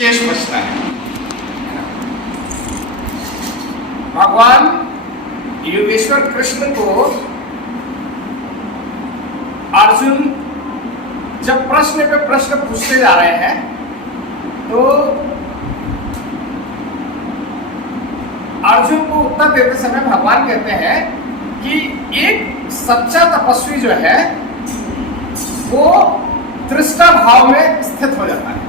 शेष बचता है। भगवान योगेश्वर कृष्ण को अर्जुन जब प्रश्न पे प्रश्न पूछते जा रहे हैं तो अर्जुन को उत्तर देते समय भगवान कहते हैं कि एक सच्चा तपस्वी जो है वो दृष्टा भाव में स्थित हो जाता है।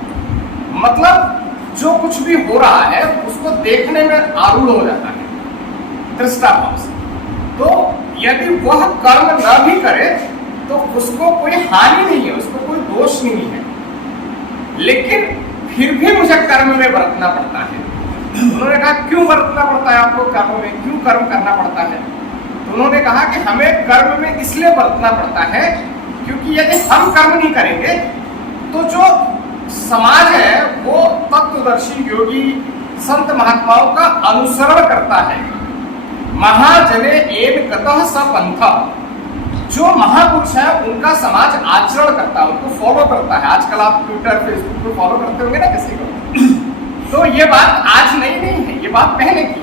मतलब जो कुछ भी हो रहा है उसको देखने में आरूढ़ हो जाता है दृष्टा भाव से। तो यदि वह कर्म न भी करे तो उसको कोई हानि नहीं है, उसको कोई दोष नहीं है, लेकिन फिर भी मुझे कर्म में बरतना पड़ता है। उन्होंने कहा क्यों बरतना पड़ता है आपको कर्म में, क्यों कर्म करना पड़ता है? तो उन्होंने कहा कि हमें कर्म में इसलिए बरतना पड़ता है क्योंकि यदि हम कर्म नहीं करेंगे तो जो समाज है वो तत्वदर्शी योगी संत महात्माओं का अनुसरण करता है। महाजने एव गतः स पंथः, जो महापुरुष है उनका समाज आचरण करता है, उनको फॉलो करता है। आजकल आप ट्विटर फेसबुक पे फॉलो करते होंगे ना किसी को। तो ये बात आज नहीं है, ये बात पहले की।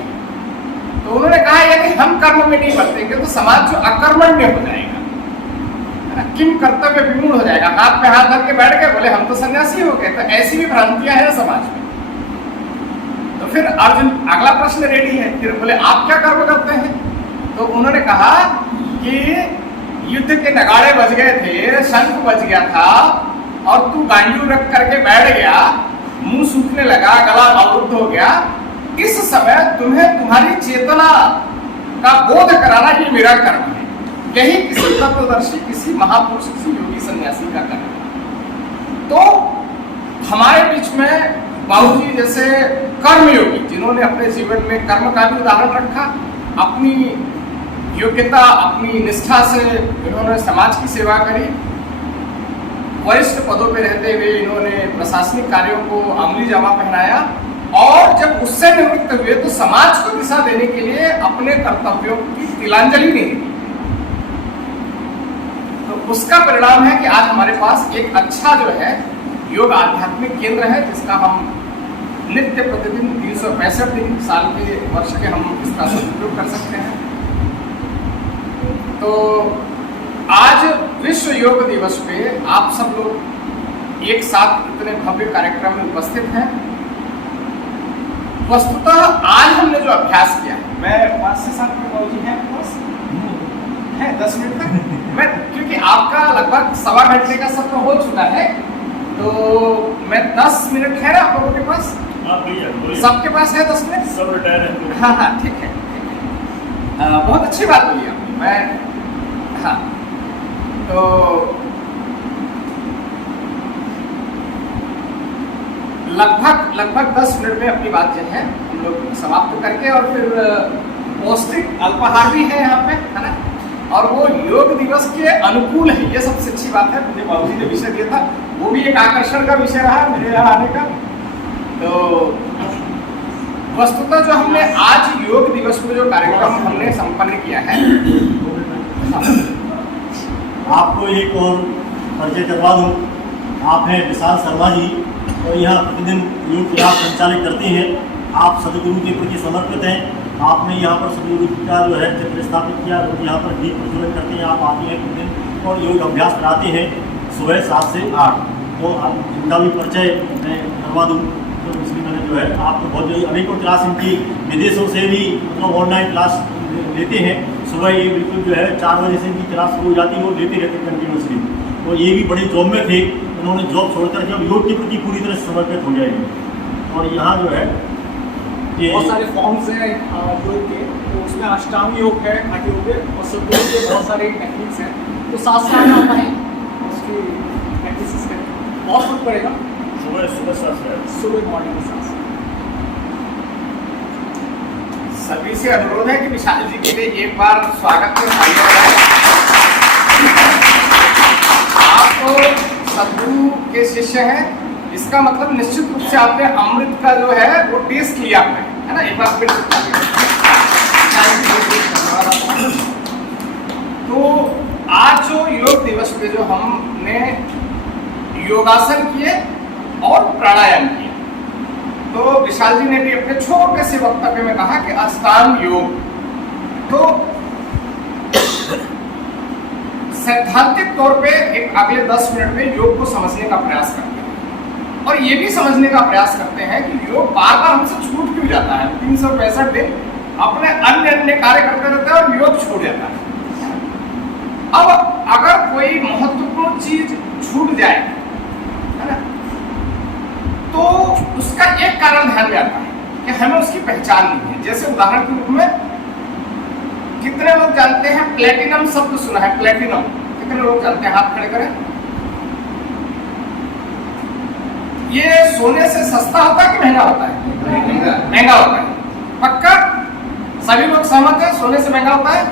तो उन्होंने कहा यदि हम कर्म में नहीं बरतेंगे तो समाज जो अकर्मण्य हो जाएगा, किम कर्तव्य विमूढ़ हो जाएगा। हाथ पे हाथ धर के बैठ गए, बोले हम तो सन्यासी हो गए। तो ऐसी भी भ्रांतियां हैं समाज में। तो फिर अर्जुन अगला प्रश्न रेडी है, फिर बोले आप क्या कर्म करते हैं? तो उन्होंने कहा कि युद्ध के नगाड़े बज गए थे, शंख बज गया था और तू गांडू रख करके बैठ गया, मुंह सूखने लगा, गला अवरुद्ध हो गया। इस समय तुम्हें तुम्हारी चेतना का बोध कराना ये मेरा कर्म है। यही किसी तत्वदर्शी, किसी महापुरुष, किसी योगी सन्यासी का कर्म है। तो हमारे बीच में बाबूजी जैसे कर्मयोगी जिन्होंने अपने जीवन में कर्म का भी उदाहरण रखा, अपनी योग्यता, अपनी निष्ठा से इन्होंने समाज की सेवा करी, वरिष्ठ पदों पे रहते हुए इन्होंने प्रशासनिक कार्यों को अमली जामा पहनाया और जब उससे निवृत्त हुए तो समाज को दिशा देने के लिए अपने कर्तव्यों की तिलांजलि नहीं दी। तो उसका परिणाम है कि आज हमारे पास एक अच्छा जो है योग आध्यात्मिक केंद्र है, जिसका हम नित्य प्रतिदिन 365 दिन साल के वर्ष के हम इसका सदुपयोग कर सकते हैं। तो आज विश्व योग दिवस पे आप सब लोग एक साथ इतने भव्य कार्यक्रम में उपस्थित हैं। वस्तुतः आज हमने जो अभ्यास किया, मैं 5 से 7 मिनट बाबूजी हैं बस है 10 मिनट तक मैं, क्योंकि आपका लगभग सवा घंटे का सत्र हो चुका है, तो मैं 10 मिनट है ना आप लोगों के पास? सबके पास है 10 मिनट? सब रिटायर है। हाँ ठीक है, बहुत अच्छी बात हुई आपने। मैं हाँ, तो लगभग 10 मिनट में अपनी बात जो है हम लोग समाप्त करके, और फिर पौष्टिक अल्पाहार भी है यहाँ पे, है ना, और वो योग दिवस के अनुकूल है। ये सबसे अच्छी बात है। मुझे बाबूजी ने विषय दिया था, वो भी एक आकर्षण का विषय रहा मेरे यहाँ आने का। तो वस्तुतः जो हमने आज योग दिवस में जो कार्यक्रम हमने संपन्न किया है, आपको एक और परिचय करवा दूँ। आप हैं विशाल शर्मा जी और यहाँ प्रतिदिन योग क्लास संचालित करते हैं। आप सदगुरु के प्रति समर्पित हैं। आपने यहाँ पर सदगुरु का जो है चित्र स्थापित किया और यहाँ पर दीप प्रज्वलन करते हैं। आप आते हैं प्रतिदिन और योग अभ्यास कराते हैं सुबह 7 से 8। तो आप इनका भी परिचय मैं करवा दूँ। तो इसलिए मैंने जो है आपको बहुत जो अनेकों क्लास इनकी विदेशों से भी मतलब ऑनलाइन क्लास लेते हैं। सुबह ये बिल्कुल जो है 4 बजे से इनकी क्लास शुरू हो जाती है, वो लेते रहते कंटिन्यूसली। और ये भी बड़ी जॉब में थे, उन्होंने जॉब छोड़कर जब योग के प्रति पूरी तरह समर्पित हो जाएंगे। और यहाँ जो है ये बहुत सारे फॉर्म्स हैं योग के, तो उसमें अष्टांग योग है, हठ योग है और सदयोग के बहुत सारे टेक्निक्स हैं। तो साथ साथ आता है उसकी प्रैक्टिस करें, बहुत फर्क पड़ेगा। सुबह मॉर्निंग के साथ सभी से अनुरोध है कि विशाल जी के लिए एक बार स्वागत में आप तो सदगुरु के शिष्य हैं, इसका मतलब निश्चित रूप से आपने अमृत का जो है वो टेस्ट लिया है ना। एक बार फिर तो आज जो योग दिवस पे जो हमने योगासन किए और प्राणायाम किया, तो विशाल जी ने भी अपने छोटे से वक्तव्य में कहा कि अष्टांग योग, तो सैद्धांतिक तौर पे एक अगले 10 मिनट में योग को समझने का प्रयास करते हैं और ये भी समझने का प्रयास करते हैं कि योग बार बार हमसे छूट क्यों जाता है। 365 दिन अपने अन्य अन्य कार्य करते रहते हैं और योग छूट जाता है। अब अगर कोई महत्वपूर्ण चीज छूट जाए, है ना, तो उसका एक कारण ध्यान में आता है कि हमें उसकी पहचान नहीं है। जैसे उदाहरण के रूप में कितने लोग जानते हैं प्लेटिनम शब्द सुना है? प्लेटिनम कितने लोग जानते हैं? हाथ खड़े करें। ये सोने से सस्ता होता है कि महंगा होता है? महंगा होता है। पक्का सभी लोग सहमत हैं सोने से महंगा होता है।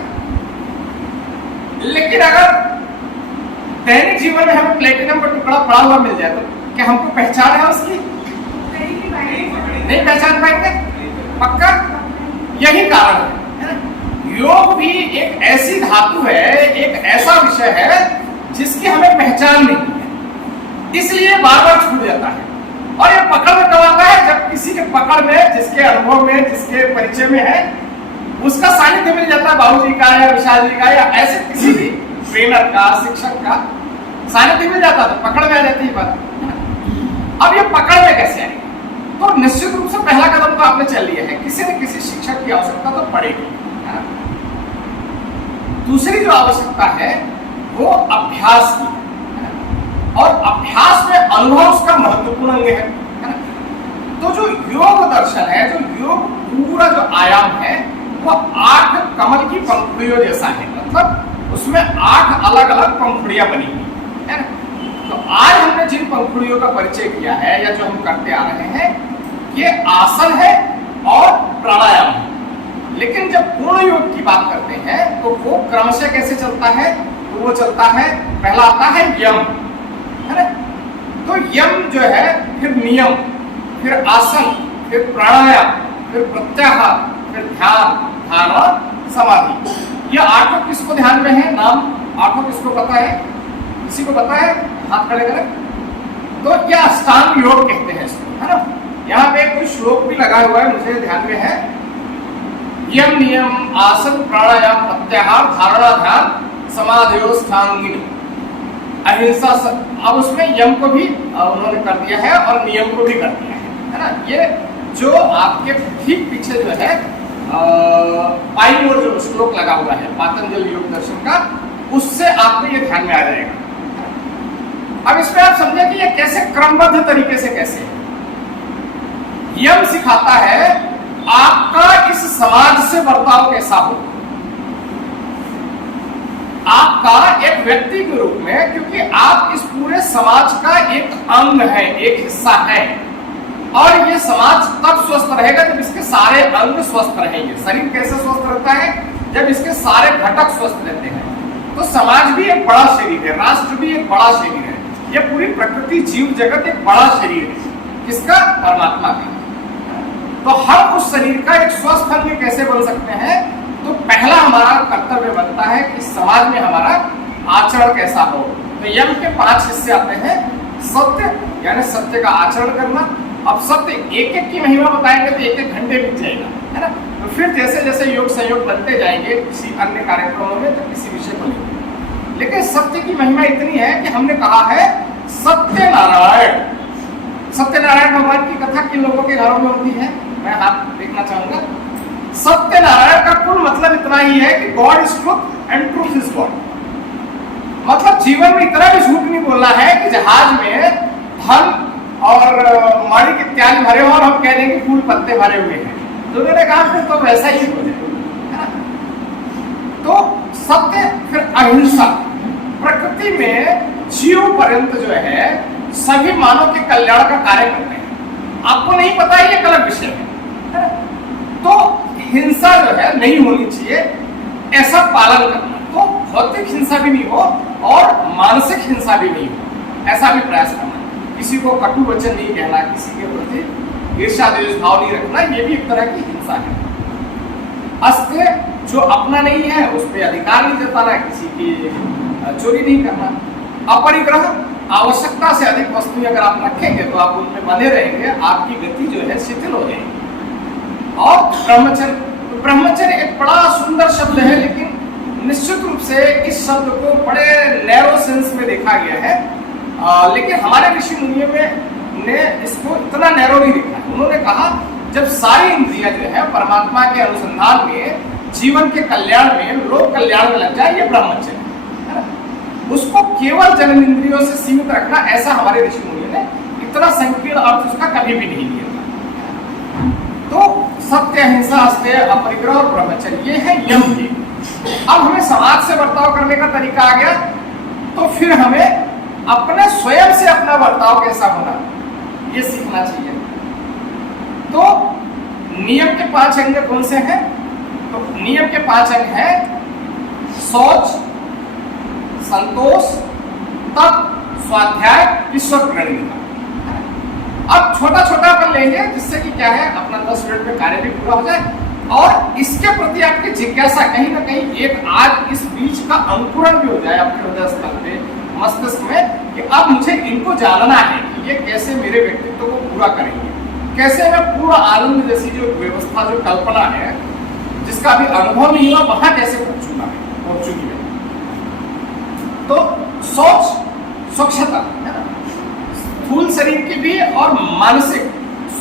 लेकिन अगर दैनिक जीवन में हमें प्लेटिनम का टुकड़ा पड़ा हुआ मिल जाए तो क्या हमको पहचान है उसकी? नहीं पहचान पाएंगे। पक्का यही कारण है। योग भी एक ऐसी धातु है, एक ऐसा विषय है जिसकी हमें पहचान नहीं है, इसलिए बार बार छूट जाता है। और ये पकड़ में कब आता है? जब किसी के पकड़ में, जिसके अनुभव में, जिसके परिचय में है, उसका सानिध्य मिल जाता है, बाबूजी का या विशाल जी का या ऐसे किसी भी ट्रेनर का, शिक्षक का सानिध्य मिल जाता है, तो पकड़ में आ जाती है बात। अब ये पकड़ में कैसे आएगी? तो निश्चित रूप से पहला कदम तो आपने चल लिया है, किसी न किसी शिक्षक की आवश्यकता तो पड़ेगी। दूसरी जो आवश्यकता है वो अभ्यास की, और अभ्यास में अनुभव उसका महत्वपूर्ण अंग है ना। तो जो योग दर्शन है, जो योग पूरा जो आयाम है, वो 8 कमल की पंखुड़ियों जैसा है। मतलब उसमें 8 अलग अलग पंखुड़ियां बनी हुई है ना। तो आज हमने जिन पंखुड़ियों का परिचय किया है या जो हम करते आ रहे हैं, ये आसन है और प्राणायाम है। लेकिन जब पूर्ण योग की बात करते हैं तो वो क्रमशः कैसे चलता है? तो वो चलता है, पहला आता है यम, है ना। तो यम जो है, फिर नियम, फिर आसन, फिर प्राणायाम, फिर प्रत्याहार, फिर ध्यान, धारणा, समाधि। ये 8 किसको ध्यान में है? नाम 8 किसको पता है? किसी को पता है? हाथ खड़े करें। तो ये अष्टांग योग कहते हैं इसको, है ना। यहाँ पे कोई श्लोक भी लगा हुआ है, मुझे ध्यान में है। यम नियम आसन प्राणायाम प्रत्याहार धारणा ध्यान समाधियोष्ठांगिनी अहिंसा। अब उसमें यम को भी उन्होंने कर दिया है और नियम को भी कर दिया है ना। ये जो आपके ठीक पीछे जो है बाईं ओर जो श्लोक लगा हुआ है पातंजलि योग दर्शन का, उससे आपको ये ध्यान में आ जाएगा। अब इसमें आप समझे कि ये कैसे क्रमबद्ध तरीके से कैसे है। यम सिखाता है आपका इस समाज से बर्ताव कैसा हो, आपका एक व्यक्ति के रूप में, क्योंकि आप इस पूरे समाज का एक अंग है, एक हिस्सा है। और ये समाज तब स्वस्थ रहेगा जब इसके सारे अंग स्वस्थ रहेंगे। शरीर कैसे स्वस्थ रहता है? जब इसके सारे घटक स्वस्थ रहते हैं। तो समाज भी एक बड़ा शरीर है, राष्ट्र भी एक बड़ा शरीर है, ये पूरी प्रकृति जीव जगत एक बड़ा शरीर है। किसका? परमात्मा का। तो हम उस शरीर का एक स्वस्थ अंग कैसे बन सकते हैं? तो पहला हमारा कर्तव्य बनता है कि समाज में हमारा आचरण कैसा हो। तो यम के 5 हिस्से आते हैं। सत्य, यानी सत्य का आचरण करना। अब सत्य एक एक की महिमा बताएंगे तो 1-1 घंटे बीत जाएगा, है ना। तो फिर जैसे जैसे योग संयोग बनते जाएंगे किसी अन्य कार्यक्रमों में, तो किसी विषय को लेकर। लेकिन सत्य की महिमा इतनी है कि हमने कहा है सत्यनारायण। सत्यनारायण भगवान की कथा किन लोगों के घरों में होती है? मैं हाथ देखना चाहूंगा। सत्यनारायण का कुल मतलब इतना ही है कि God is truth and truth is God. मतलब जीवन में इतना भी झूठ नहीं बोलना है कि जहाज में धन और माणिक इत्यादि भरे हो और हम कह दें कि फूल पत्ते भरे हुए हैं। तो उन्होंने कहा फिर तो वैसा ही हो जाए, है ना। तो सत्य, फिर अहिंसा। प्रकृति में जीव पर्यंत जो है सभी मानव के कल्याण का कार्य करते हैं। आपको नहीं पता है, ये अलग विषय है। तो हिंसा जो है नहीं होनी चाहिए, ऐसा पालन करना। तो भौतिक हिंसा भी नहीं हो और मानसिक हिंसा भी नहीं हो, ऐसा भी प्रयास करना। किसी को कटु वचन नहीं कहना, किसी के प्रति ईर्ष्या द्वेष भाव नहीं रखना, ये भी एक तरह की हिंसा है। अस्त्य, जो अपना नहीं है उस पर अधिकार नहीं जताना, किसी की चोरी नहीं करना। अपरिग्रह, आवश्यकता से अधिक वस्तुएं अगर आप रखेंगे तो आप उनमें बने रहेंगे, आपकी गति जो है शिथिल हो जाएगी। और ब्रह्मचर्य एक बड़ा सुंदर शब्द है, लेकिन निश्चित रूप से इस शब्द को बड़े नैरो सेंस में देखा गया है। लेकिन हमारे ऋषि मुनियों ने इसको इतना नैरो नहीं देखा है। उन्होंने कहा जब सारी इंद्रियां जो है परमात्मा के अनुसंधान में, जीवन के कल्याण में, लोक कल्याण में लग जाए, ये ब्रह्मचर्य है ना। उसको केवल जनन इंद्रियों से सीमित रखना, ऐसा हमारे ऋषि मुनियों ने इतना संकीर्ण अर्थ उसका कभी भी नहीं लिया था। तो सत्य, अहिंसा, अस्तेय, अपरिग्रह और ब्रह्मचर्य, ये है यम के। अब हमें समाज से बर्ताव करने का तरीका आ गया, तो फिर हमें अपने स्वयं से अपना बर्ताव कैसा होना, ये सीखना चाहिए। तो नियम के 5 अंग कौन से हैं? तो नियम के 5 अंग हैं शौच, संतोष, तप, स्वाध्याय, ईश्वर प्रणिधा। अब छोटा छोटा अपन लेंगे, जिससे कि क्या है अपना 10 मिनट में कार्य भी पूरा हो जाए, और इसके प्रति आपकी जिज्ञासा कहीं ना कहीं एक आज इस बीज का अंकुरण भी हो जाए आपके हृदय स्थल पे, मस्तिष्क में, कि अब मुझे इनको जानना है कि ये कैसे मेरे व्यक्तित्व को पूरा करेंगे, कैसे मैं पूरा आनंद जैसी जो व्यवस्था, जो कल्पना है, जिसका अभी अनुभव नहीं हुआ, वहां कैसे पहुंचूंगी मैं। तो शौच, स्वच्छता है ना, स्थूल शरीर की भी और मानसिक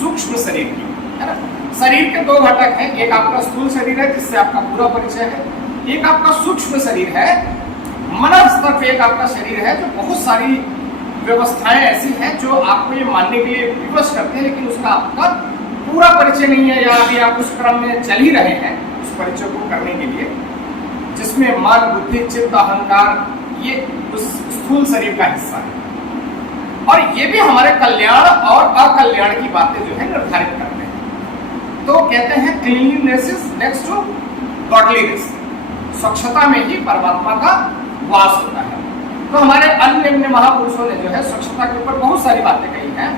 सूक्ष्म शरीर की, है ना। शरीर के 2 घटक हैं, एक आपका स्थूल शरीर है जिससे आपका पूरा परिचय है, एक आपका सूक्ष्म शरीर है, मन स्तर पे एक आपका शरीर है, जो बहुत सारी व्यवस्थाएं ऐसी हैं जो आपको ये मानने के लिए विवश करते हैं, लेकिन उसका आपका पूरा परिचय नहीं है, या अभी आप उस क्रम में चल ही रहे हैं उस परिचय को करने के लिए, जिसमें मन, बुद्धि, चित्त, अहंकार, ये उस स्थूल शरीर का हिस्सा है। और ये भी हमारे कल्याण और अकल्याण की बातें जो है निर्धारित करते हैं। तो कहते हैं cleanliness is next to godliness, स्वच्छता में ही परमात्मा का वास होता है। तो हमारे अन्य महापुरुषों ने जो है स्वच्छता के ऊपर बहुत सारी बातें कही हैं,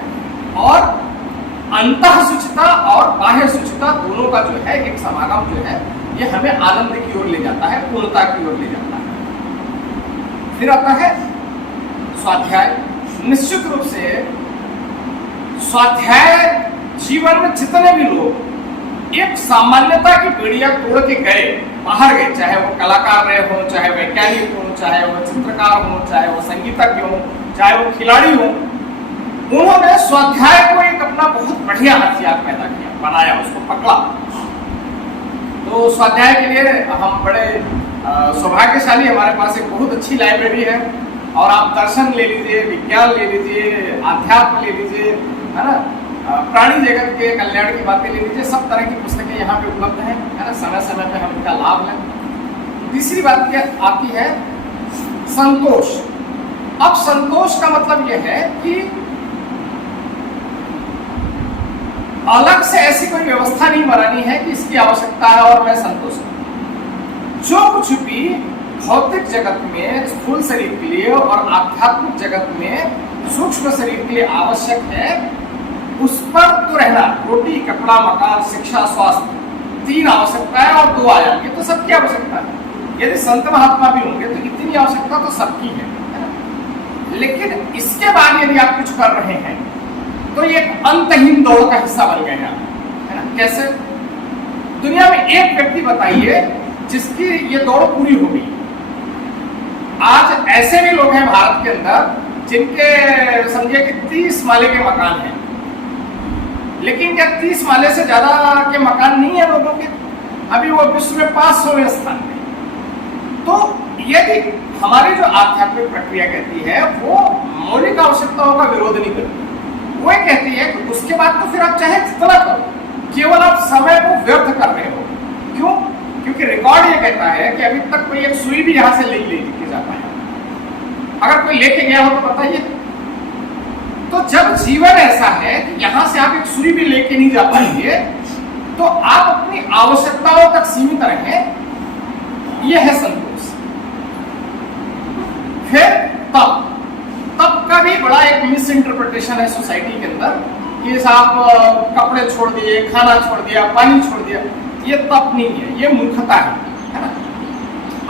और अंतः शुचिता और बाह्य शुचिता दोनों का जो है एक समागम जो है, ये हमें आनंद की ओर ले जाता है, पूर्णता की ओर ले जाता है। फिर आता है स्वाध्याय। निश्चित रूप से स्वाध्याय जीवन में जितने भी लोग एक सामान्यता की पीढ़ियां तोड़ के गए, बाहर गए, चाहे वो कलाकार रहे हो, चाहे वैज्ञानिक हो, चाहे वो चित्रकार हो, चाहे वो संगीतज्ञ हो, चाहे वो खिलाड़ी हो, उन्होंने स्वाध्याय को एक अपना बहुत बढ़िया हथियार पैदा किया, बनाया, उसको पकड़ा। तो स्वाध्याय के लिए हम बड़े सौभाग्यशाली, हमारे पास एक बहुत अच्छी लाइब्रेरी है, और आप दर्शन ले लीजिए, विज्ञान ले लीजिए, आध्यात्म ले लीजिए, है ना, प्राणी जगत के कल्याण की बातें ले लीजिए, सब तरह की पुस्तकें यहाँ पे उपलब्ध हैं, है ना। समय समय पे हम इनका लाभ लें। तीसरी बात क्या आती है? संतोष। अब संतोष का मतलब यह है कि अलग से ऐसी कोई व्यवस्था नहीं बनानी है कि इसकी आवश्यकता है और मैं संतोष हूं। जो कुछ भी भौतिक जगत में स्थूल शरीर के लिए और आध्यात्मिक जगत में सूक्ष्म शरीर के लिए आवश्यक है, उस पर तो रहना, रोटी, कपड़ा, मकान, शिक्षा, स्वास्थ्य, 3 आवश्यकता है और 2 आयाम, ये तो सबकी आवश्यकता है। यदि संत महात्मा भी होंगे तो इतनी आवश्यकता तो सबकी है ना। लेकिन इसके बाद यदि आप कुछ कर रहे हैं तो ये एक अंतहीन दौड़ का हिस्सा बन गए हैं, है ना। कैसे? दुनिया में एक व्यक्ति बताइए जिसकी ये दौड़ पूरी हो गई। आज ऐसे भी लोग हैं भारत के अंदर जिनके समझिए कि 30 माले के मकान हैं, लेकिन क्या 30 माले से ज्यादा के मकान नहीं है लोगों के? अभी वो विश्व में 500वें स्थान पे। तो यदि हमारी जो आध्यात्मिक प्रक्रिया कहती है वो मौलिक आवश्यकताओं का विरोध नहीं करती, वो कहती है कि उसके बाद तो फिर आप चाहे जितना करो, केवल आप समय को व्यर्थ कर रहे हो। क्यों? क्योंकि रिकॉर्ड ये कहता है कि अभी तक कोई एक सुई भी यहां से नहीं लेके जा पाया। अगर कोई लेके गया हो तो बताइए। तो जब जीवन ऐसा है कि यहां से आप एक सुई भी लेके नहीं जा पाएंगे, तो आप अपनी आवश्यकताओं तक सीमित रहें। यह है संतोष। फिर तप का भी बड़ा एक मिस इंटरप्रिटेशन है सोसाइटी के अंदर कि साहब कपड़े छोड़ दिए, खाना छोड़ दिया, पानी छोड़ दिया। ये तप नहीं है, ये मूर्खता है ना।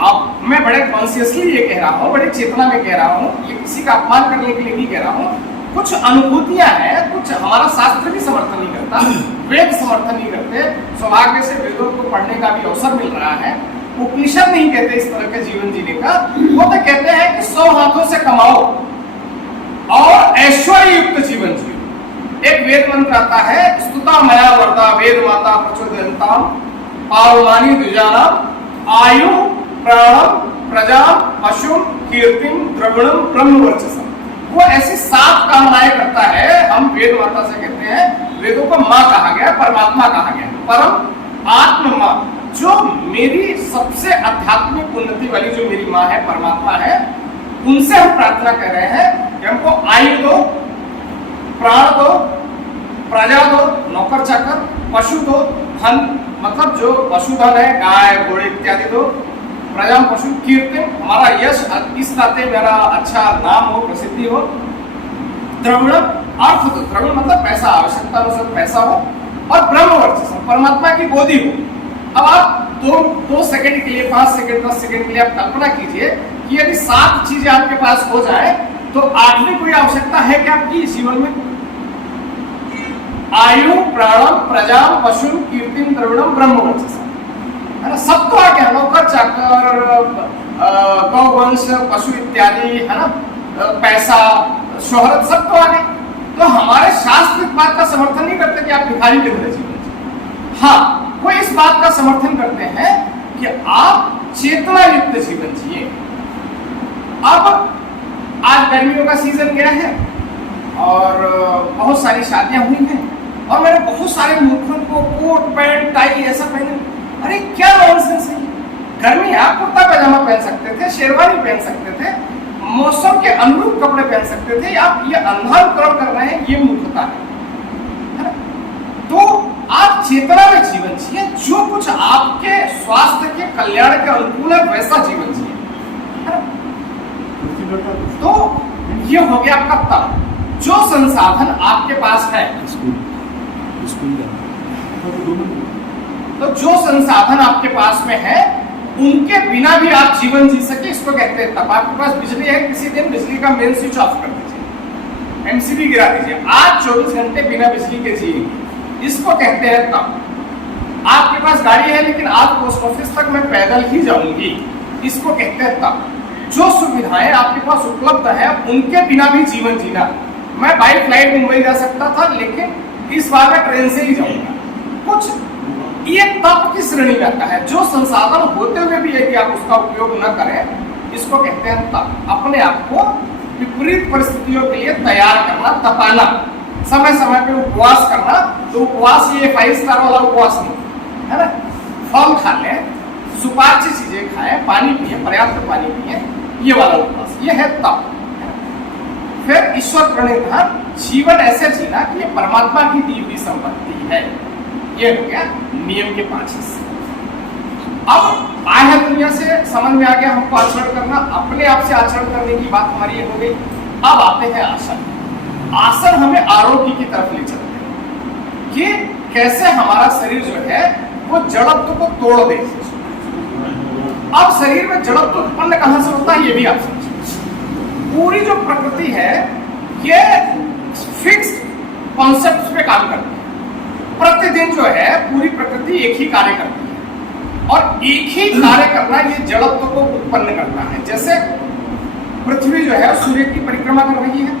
अब मैं बड़े कॉन्शियसली ये कह रहा हूँ, बड़े चेतना में कह रहा हूँ, ये किसी का अपमान करने के लिए नहीं कह रहा हूँ। कुछ अनुभूतियां हैं, कुछ हमारा शास्त्र भी समर्थन नहीं करता, वेद समर्थन नहीं करते। सौभाग्य से वेदों को पढ़ने का भी अवसर मिल रहा है। उपनिषद नहीं कहते इस तरह के जीवन जीने का, वो तो कहते हैं कि 100 हाथों से कमाओ और ऐश्वर्य युक्त जीवन जियो। एक वेद मंत्र आता है, स्तुता मया वरदा वेद माता प्रचोदयन्ताम पावमानी द्विजानाम आयु प्राणम प्रजा पशु कीर्तिम द्रविणम ब्रह्मवर्चसम। वो ऐसी 7 कामनाएं करता है। हम वेद माता से कहते हैं, वेदों को माँ कहा गया, परमात्मा कहा गया, परम आत्म माँ, जो मेरी सबसे आध्यात्मिक उन्नति वाली जो मेरी माँ है, परमात्मा है, उनसे हम प्रार्थना कर रहे हैं कि हमको आयु दो, प्राण दो, प्रजा दो, नौकर चाकर, पशु दो, धन मतलब जो पशुधन है, गाय घोड़े इत्यादि दो, प्रजा पशु, कीर्ति हमारा यश, इस नाते मेरा अच्छा नाम हो, प्रसिद्धि हो, द्रविण अर्थ दो, द्रविण मतलब पैसा, आवश्यकता अनुसार पैसा हो, और ब्रह्मवर्चस्व परमात्मा की गोदी हो। अब आप 2 सेकंड के लिए, 5 सेकंड, 10 सेकंड के लिए आप कल्पना कीजिए कि यदि 7 चीजें आपके पास हो जाए तो 8वीं कोई आवश्यकता है क्या आपकी जीवन में? आयु प्राणम प्रजा पशु कीर्तिम द्रविणम ब्रह्मवर्चस्व, है ना? सब तो आ गया, नौकर चाकर, गौवंश, पशु इत्यादि, है ना, पैसा, शोहरत, सब तो आ गए। तो हमारे शास्त्र इस बात का समर्थन नहीं करते कि आप भिखारी के तरह जीवन जिए। हाँ, वो इस बात का समर्थन करते हैं कि आप चेतना युक्त जीवन जिए। अब आज गर्मियों का सीजन गया है और बहुत सारी शादियां हुई हैं, और मैंने बहुत सारे मूर्खों को कोट पैंट टाई ऐसा पहने। अरे क्या नॉनसेंस है! गर्मी है, आप कुर्ता पैजामा पहन सकते थे, शेरवानी पहन सकते थे, मौसम के अनुरूप कपड़े पहन सकते थे। आप ये अंधानुकरण कर रहे हैं, ये मूर्खता है। तो आप चेतना में जीवन जिए, जो कुछ आपके स्वास्थ्य के कल्याण के अनुकूल है वैसा जीवन जिए। तो ये हो गया आपका तप। जो संसाधन आपके पास है, तो जो संसाधन आपके पास में है उनके बिना भी आप जीवन जी सके, इसको कहते हैं तप। आपके पास बिजली है, किसी दिन बिजली का मेन स्विच ऑफ कर दीजिए, एमसीबी गिरा दीजिए, आज 24 घंटे बिना बिजली के जिएंगे, इसको कहते हैं तप। आपके पास गाड़ी है लेकिन आज पोस्ट ऑफिस तक मैं पैदल ही जाऊंगी, इसको कहते हैं तप। जो सुविधाएं आपके पास उपलब्ध है उनके बिना भी जीवन जीना। मैं बाई फ्लाइट मुंबई जा सकता था, लेकिन इस बार मैं ट्रेन से ही जाऊंगा। कुछ ये तप की श्रेणी में आता है। जो संसाधन होते हुए भी यदि आप उसका उपयोग न करें, इसको कहते हैं तप। अपने आप को विपरीत परिस्थितियों के लिए तैयार करना, तपाना, समय समय पे उपवास करना। तो उपवास ये 5 स्टार वाला उपवास नहीं है ना। फल खा लें, सुपाच्य चीजें खाएं, पानी पिए, पर्याप्त पानी पिए, ये वाला उपवास, ये है तप। फिर ईश्वर प्रणिधान, जीवन ऐसे जीना कि ये परमात्मा की दी हुई संपत्ति है। ये हो गया नियम के 5 हिस्से। अब बाह्य दुनिया से समझ में आ गया हमको आचरण करना, अपने आप से आचरण करने की बात हमारी हो गई। अब आते हैं आसन। आसन हमें आरोग्य की तरफ ले चलते हैं कि कैसे हमारा शरीर जो है वो जड़त्व को तोड़ दे। अब शरीर में जड़त्व उत्पन्न कहां से होता है ये भी आप समझिए। पूरी जो प्रकृति है ये फिक्स्ड कॉन्सेप्ट पे काम करती है। प्रतिदिन जो है पूरी प्रकृति एक ही कार्य करती है, और एक ही कार्य करना ये जड़त्व को उत्पन्न करता है। जैसे पृथ्वी जो है सूर्य की परिक्रमा कर रही है,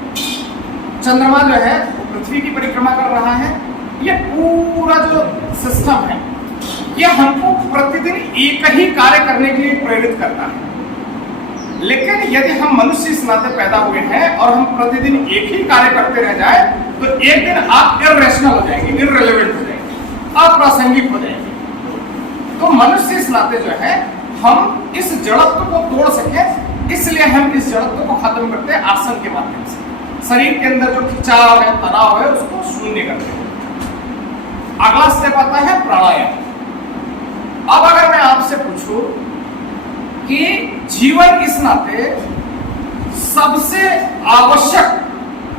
चंद्रमा जो है वो पृथ्वी की परिक्रमा कर रहा है। ये पूरा जो सिस्टम है ये हमको प्रतिदिन एक ही कार्य करने के लिए प्रेरित करता है। लेकिन यदि हम मनुष्य इस नाते पैदा हुए हैं और हम प्रतिदिन एक ही कार्य करते रह जाए तो एक दिन आप इर्रेशनल हो जाएंगे, इररिलेवेंट हो जाएंगे, अप्रासंगिक हो जाएंगे। तो मनुष्य इस नाते जो है हम इस जड़त्व को तोड़ सके, इसलिए हम इस जड़त्व को खत्म करते हैं आसन के माध्यम से। शरीर के अंदर जो खिंचाव है, तनाव है, उसको शून्य करते हैं। अगला स्टेप आता है प्राणायाम। अब अगर मैं आपसे पूछूं कि जीवन इस नाते सबसे आवश्यक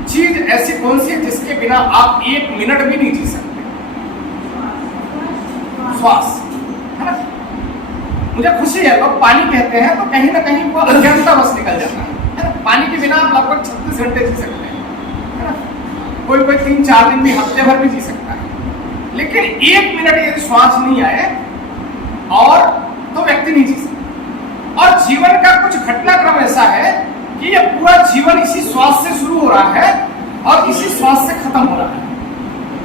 चीज ऐसी कौन सी है जिसके बिना आप 1 मिनट भी नहीं जी सकते? श्वास, है ना। मुझे खुशी है, लोग पानी कहते हैं तो कहीं ना कहीं वो अज्ञानता बस निकल जाता है ना। पानी के बिना आप लगभग 36 घंटे जी सकते हैं, है ना। कोई 3-4 दिन भी, हफ्ते भर भी जी सकता है। लेकिन 1 मिनट यदि श्वास नहीं आए और तो व्यक्ति नहीं जी सकता। और जीवन का कुछ घटनाक्रम ऐसा है कि ये पूरा जीवन इसी श्वास से शुरू हो रहा है और इसी श्वास से खत्म हो रहा है।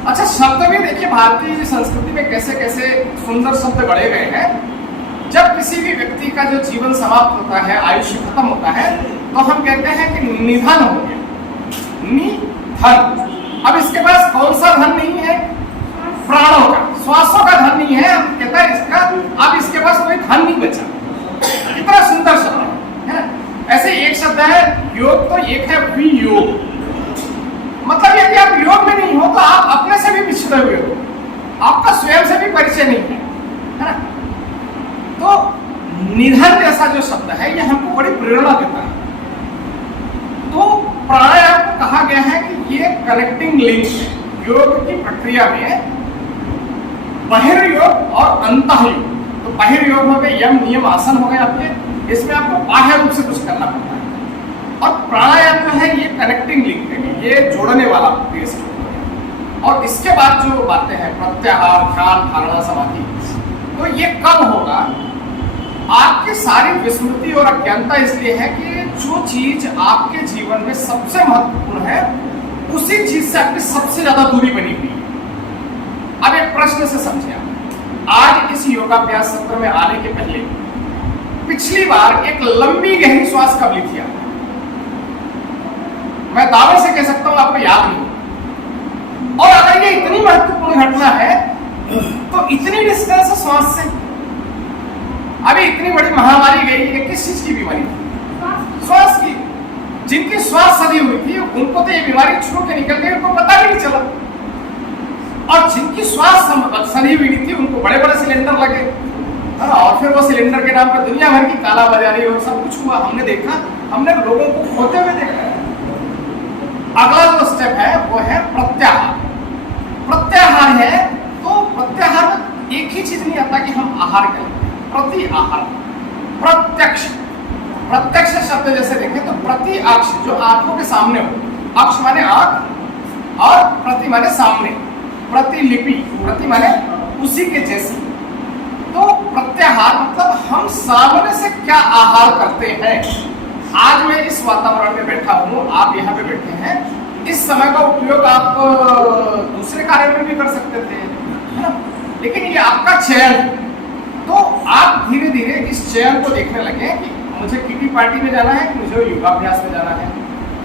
अच्छा, शब्द भी देखिए भारतीय संस्कृति में कैसे कैसे सुंदर शब्द गढ़े गए हैं। जब किसी भी व्यक्ति का जो जीवन समाप्त होता है, आयुष्य खत्म होता है, तो हम कहते हैं कि निधन हो गया, निधन। अब इसके पास कौन सा धन नहीं है? प्राणों का, श्वासों का धन नहीं है। हम कहते हैं इसका, अब इसके पास कोई धन नहीं बचा। कितना सुंदर शब्द है ना। ऐसे एक शब्द है योग, तो एक है वियोग। मतलब यदि आप योग में नहीं हो तो आप अपने से भी पिछड़े हुए हो, आपका स्वयं से भी परिचय नहीं है, है ना। तो निधन जैसा जो शब्द है ये हमको बड़ी प्रेरणा देता है। तो प्राणायाम को कहा गया है कि ये कनेक्टिंग लिंक है योग की प्रक्रिया में, बहिर्योग और अंतःयोग। तो बहिर्योग हो गए, यम नियम आसन हो गए आपके, इसमें आपको बाह्य रूप से कुछ करना पड़ता है। और प्राणायाम जो है ये कनेक्टिंग लिंक है, ये जोड़ने वाला पेश है। और इसके बाद जो बातें हैं प्रत्याहार, ध्यान, धारणा, समाधि, तो ये कब होगा? आपकी सारी विस्मृति और अज्ञानता इसलिए है कि जो चीज आपके जीवन में सबसे महत्वपूर्ण है उसी चीज से आपकी सबसे ज्यादा दूरी बनी हुई है। अब एक प्रश्न से समझिए, आज इस योगाभ्यास सत्र में आने के पहले पिछली बार एक लंबी गहरी श्वास कब ली थी आपने? मैं दावे से कह सकता हूं आपको याद नहीं। और अगर ये इतनी महत्वपूर्ण घटना है तो इतनी डिस्टेंस श्वास से, अभी इतनी बड़ी महामारी गई है, किस चीज की बीमारी थी? श्वास की। जिनकी श्वास सदी हुई थी उनको तो ये बीमारी छू के निकल गई, उनको पता भी नहीं चला। और जिनकी श्वास सदी हुई थी उनको बड़े बड़े सिलेंडर लगे, और फिर वो सिलेंडर के नाम पर दुनिया भर की कालाबाजारी और सब कुछ हुआ। हमने देखा, हमने लोगों को खोते हुए देखा। अगला जो स्टेप है वो है प्रत्याहार। प्रत्याहार है तो प्रत्याहार में एक ही चीज नहीं आता कि हम आहार करें, प्रति आहार, प्रत्यक्ष। प्रत्यक्ष शब्द जैसे देखें तो प्रति अक्ष, जो आंखों के सामने हो। अक्ष माने आंख और प्रति माने सामने, प्रतिलिपि, प्रति माने उसी के जैसी। तो प्रत्याहार मतलब हम सामने से क्या आहार करते हैं। आज मैं इस वातावरण में बैठा हूँ, आप यहाँ पे बैठे हैं, इस समय का उपयोग आप दूसरे कार्य में भी कर सकते थे, है ना। लेकिन ये आपका चयन, तो आप धीरे धीरे इस चयन को देखने लगे कि मुझे किटी पार्टी में जाना है कि मुझे योगाभ्यास में जाना है,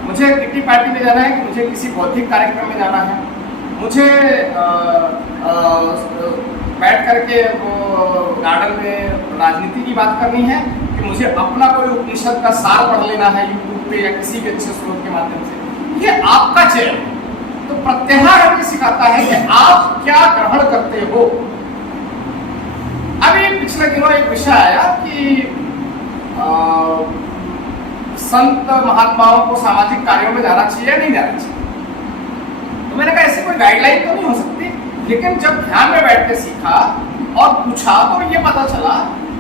मुझे किटी पार्टी में जाना है कि मुझे किसी बौद्धिक कार्यक्रम में जाना है, मुझे बैठ करके वो गार्डन में राजनीति की बात करनी है कि मुझे अपना कोई उपनिषद का सार पढ़ लेना है यूट्यूब पे या किसी भी अच्छे स्रोत के माध्यम से। ये आपका चयन। तो प्रत्याहार हमें सिखाता है कि आप क्या ग्रहण करते हो। अभी पिछले दिनों एक विषय आया कि संत महात्माओं को सामाजिक कार्यों में जाना चाहिए या नहीं जाना चाहिए। तो मैंने कहा ऐसी कोई गाइडलाइन तो नहीं हो सकती, लेकिन जब ध्यान में बैठ के सीखा और पूछा तो ये पता चला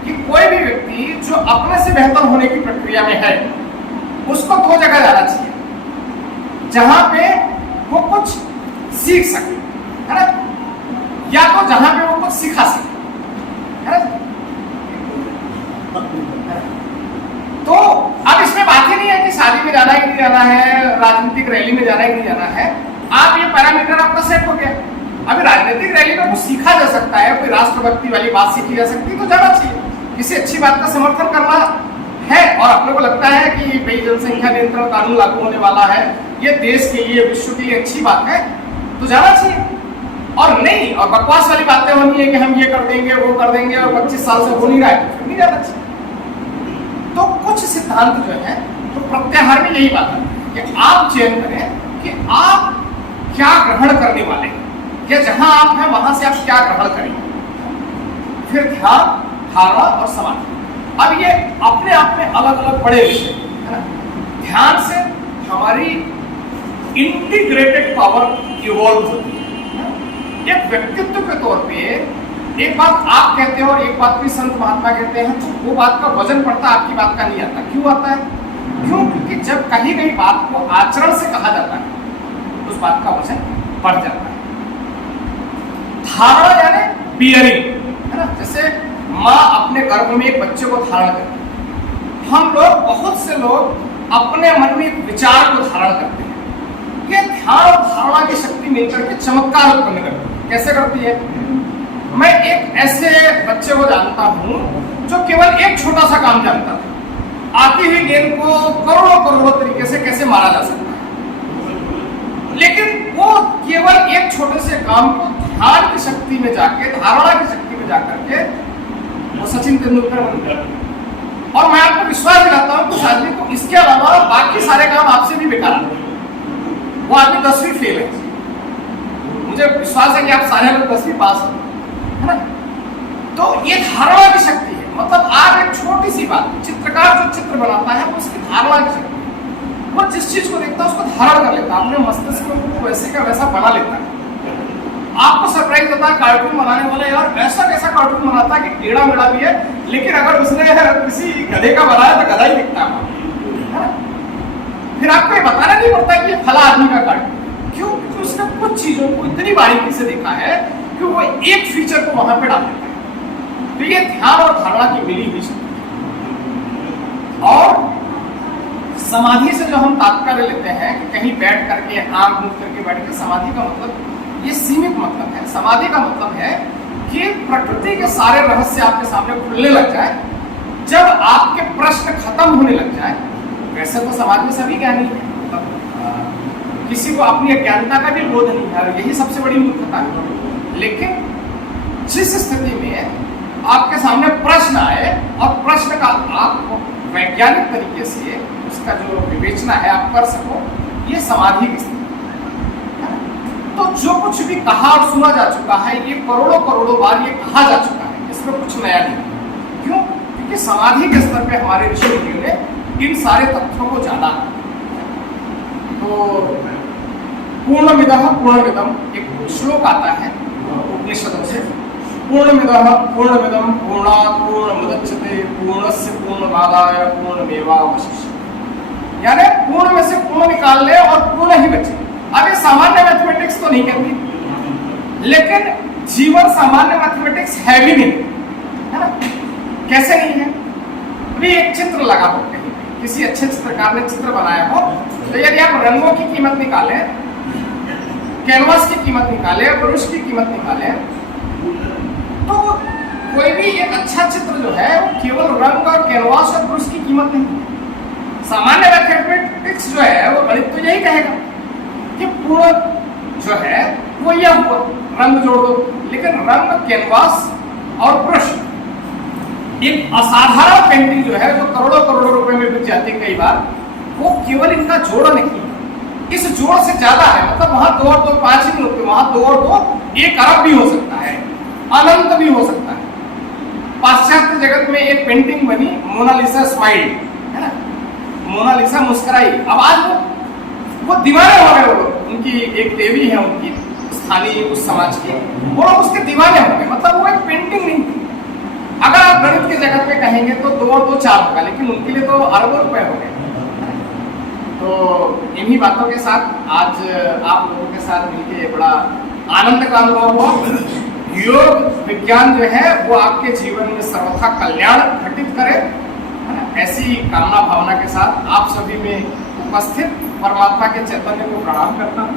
कि कोई भी व्यक्ति जो अपने से बेहतर होने की प्रक्रिया में है उसको 2 जगह जाना चाहिए जहां पे वो कुछ सीख सके, है ना, या तो जहां पे वो कुछ सिखा सके, है ना। तो अब इसमें बात ही नहीं है कि शादी में जाना है कि नहीं जाना है, राजनीतिक रैली में जाना है कि नहीं जाना है। आप ये पैरामीटर आपका सेट हो गया। अभी राजनीतिक रैली में कुछ सीखा जा सकता है, कोई राष्ट्रभक्ति वाली बात सीखी जा सकती है तो जाना चाहिए। किसी अच्छी बात का समर्थन करना है और अपने को लगता है कि भाई जनसंख्या नियंत्रण कानून लागू होने वाला है, ये देश के लिए, विश्व के लिए अच्छी बात है, तो जाना चाहिए। और नहीं, और बकवास वाली बातें होनी है कि हम ये कर देंगे वो कर देंगे और 25 साल से हो नहीं रहा है तो नहीं जाना चाहिए। तो कुछ सिद्धांत जो है, तो प्रत्याहार में यही बात है कि आप चयन करें कि आप क्या ग्रहण करने वाले हैं, या जहां आप हैं वहां से आप क्या ग्रहण करेंगे। फिर ध्यान, धारणा और समाधि। अब ये अपने आप में अलग अलग बड़े विषय है ना। ध्यान से हमारी इंटीग्रेटेड पावर इवॉल्व होती है। एक व्यक्तित्व के तौर पे एक बात आप कहते हो और एक बात भी संत महात्मा कहते हैं, तो वो बात का वजन पड़ता, आपकी बात का नहीं आता। क्यों आता है? क्यों? क्योंकि जब कहीं गई बात को आचरण से कहा जाता है उस बात का वजन बढ़ जाता है। धारणा यानी बियरिंग, है ना। जैसे माँ अपने गर्भ में एक बच्चे को धारण करती है, हम लोग, बहुत से लोग अपने मन में एक विचार को धारण करते हैं। ये ध्यान और धारणा की शक्ति मिलकर के चमत्कार उत्पन्न करती है। कैसे करती है? मैं एक ऐसे बच्चे को जानता हूं जो केवल एक छोटा सा काम जानता था, आती हुई गेंद को करोड़ों करोड़ों तरीके से कैसे मारा जा सकता है, लेकिन वो केवल एक छोटे से काम को ध्यान की शक्ति में जाके, धारणा की शक्ति में जाकर के वो सचिन तेंदुलकर बन गया। और मैं आपको विश्वास दिलाता हूं कि उस आदमी को इसके अलावा बाकी सारे काम आपसे भी बेकार है। वो आदमी 10वीं फेल है, मुझे विश्वास है कि आप सारे लोग 10वीं पास हो, है ना। तो ये धारणा की शक्ति है। मतलब आप एक छोटी सी बात, चित्रकार जो चित्र बनाता है वो उसकी धारणा की शक्ति है। वो जिस चीज को देखता है उसको धारण कर लेता है, अपने मस्तिष्क में वैसे का वैसा बना लेता है। आपको सरप्राइज होता है, कार्टून बनाने वाला यार ऐसा कैसा कार्टून बनाता है कि टेढ़ा मेढ़ा भी है, लेकिन अगर उसने किसी गधे का बनाया तो गधा ही दिखता है। फिर आपको ये बताना नहीं पड़ता कि ये फला आदमी का कार्टून। क्यों? क्योंकि उसने कुछ चीजों को इतनी बारीकी से देखा है कि वो एक फीचर को वहां पे डाल देता है। तो ये ध्यान और धारणा की मिली हुई शक्ति। और समाधि से जो हम तात्पर्य लेते हैं कि कहीं बैठ करके आंख मूंद करके बैठ के, समाधि का मतलब ये सीमित मतलब है। समाधि का मतलब है कि प्रकृति के सारे रहस्य आपके सामने खुलने लग जाए, जब आपके प्रश्न खत्म होने लग जाए। वैसे तो समाज में सभी ज्ञानी है, मतलब किसी को अपनी अज्ञानता का भी बोध नहीं है, और यही सबसे बड़ी मूर्खता है। लेकिन जिस स्थिति में आपके सामने प्रश्न आए और प्रश्न का आप वैज्ञानिक तरीके से उसका जो विवेचना है आप कर सको, ये समाधि की स्थिति है। तो जो कुछ भी कहा और सुना जा चुका है, ये करोड़ों करोड़ों बार ये कहा जा चुका है, इसमें कुछ नया नहीं। क्यों? क्योंकि समाधि के स्तर पे हमारे ऋषि मुनियों ने इन सारे तथ्यों को जाना। तो पूर्णमिदः पूर्णमिदम्, एक श्लोक आता है उपनिषदों से, पूर्णमिदः पूर्णमिदं पूर्णात् पूर्णमुदच्यते पूर्णस्य पूर्णमादाय पूर्णमेवावशिष्यते। यानी पूर्ण में से पूर्ण निकाल ले और पूर्ण ही बचे। अब ये सामान्य मैथमेटिक्स तो नहीं करती, लेकिन जीवन सामान्य मैथमेटिक्स है भी नहीं, है ना। कैसे नहीं है? अभी एक चित्र लगा हो, किसी अच्छे चित्रकार ने चित्र बनाया हो, तो यदि आप रंगों की कीमत निकालें, कैनवास की कीमत निकालें, ब्रश की कीमत निकालें, तो कोई भी एक अच्छा चित्र जो है वो केवल रंग और कैनवास और ब्रश की कीमत नहीं। सामान्य मैथमेटिक्स जो है वो गणित तो यही कहेगा कि पूर्ण जो है वो यह हुआ, रंग जोड़ दो। लेकिन रंग, कैनवास और ब्रश, एक असाधारण पेंटिंग जो है जो करोड़ों करोड़ों रुपए में बिक जाती है कई बार, वो केवल इनका जोड़ नहीं, इस जोड़ से ज्यादा है। मतलब वहां 2 और 2 5 ही नहीं होते, वहां 2 और 2 1 अरब भी हो सकता है, अनंत भी हो सकता है। पाश्चात्य जगत में एक पेंटिंग बनी, मोनालिसा स्माइल, है ना, मोनालिसा मुस्कुराई। अब आज वो दीवाने हो गए, वो उनकी एक देवी है उनकी स्थानीय उस समाज की, वो लोग उसके दीवाने हो गए। मतलब वो एक पेंटिंग नहीं थी। अगर आप गणित के जगत में कहेंगे तो 2 और 2 4 होगा, लेकिन उनके लिए तो अरबों रुपए हो गए। तो इन्हीं बातों के साथ आज आप लोगों के साथ मिलकर बड़ा आनंद का अनुभव हुआ। योग विज्ञान जो है वो आपके जीवन में सर्वथा कल्याण घटित करे, है ना। ऐसी कामना भावना के साथ आप सभी में उपस्थित परमात्मा के चैतन्य को प्रणाम करता हूँ।